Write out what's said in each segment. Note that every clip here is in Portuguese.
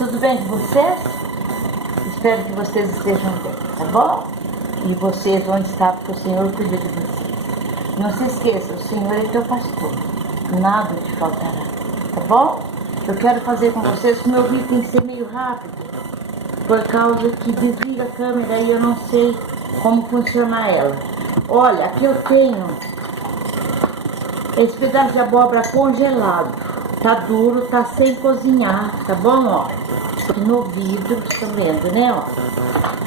Tudo bem com vocês? Espero que vocês estejam bem, tá bom? E vocês onde está, porque o Senhor cuida de vocês. Não se esqueça, o Senhor é teu pastor. Nada te faltará, tá bom? Eu quero fazer com vocês que o meu vídeo tem que ser meio rápido, por causa que desliga a câmera e eu não sei como funcionar ela. Olha, aqui eu tenho esse pedaço de abóbora congelado. Tá duro, tá sem cozinhar, tá bom? Ó, no vidro, estão vendo, né?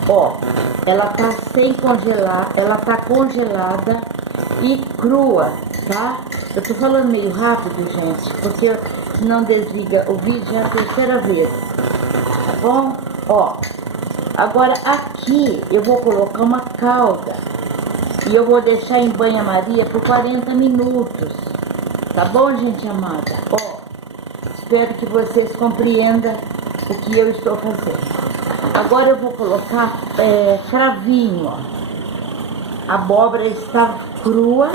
Ó, ela tá sem congelar, ela tá congelada e crua, tá? Eu tô falando meio rápido, gente, porque não desliga o vídeo já é a terceira vez, tá bom? Ó, agora aqui eu vou colocar uma calda e eu vou deixar em banho-maria por 40 minutos, tá bom, gente amada? Ó, espero que vocês compreendam o que eu estou fazendo. Agora eu vou colocar cravinho, ó. A abóbora está crua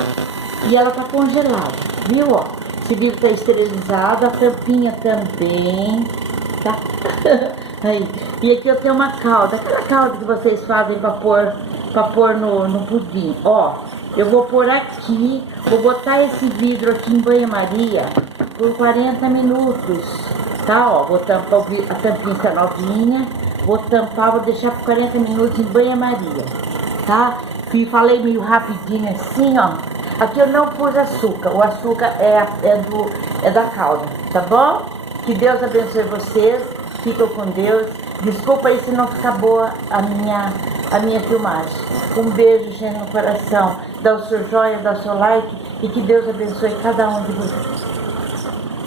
e ela está congelada, viu? Ó, esse vidro está esterilizado, a tampinha também, tá? Aí. E aqui eu tenho uma calda, aquela calda que vocês fazem para pôr no pudim. Ó, eu vou pôr aqui, vou botar esse vidro aqui em banho-maria por 40 minutos, tá? Ó, vou tampar, a tampinha está novinha, vou tampar, vou deixar por 40 minutos em banho-maria, tá? E falei meio rapidinho assim, ó. Aqui eu não pus açúcar, o açúcar é da calda, tá bom? Que Deus abençoe vocês, fiquem com Deus. Desculpa aí se não ficar boa a minha filmagem. Um beijo, gente, no coração. Dá o seu joinha, dá o seu like e que Deus abençoe cada um de vocês.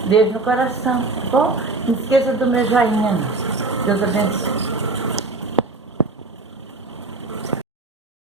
Beijo no coração, tá bom? Não esqueça do meu joinha, não. Deus abençoe.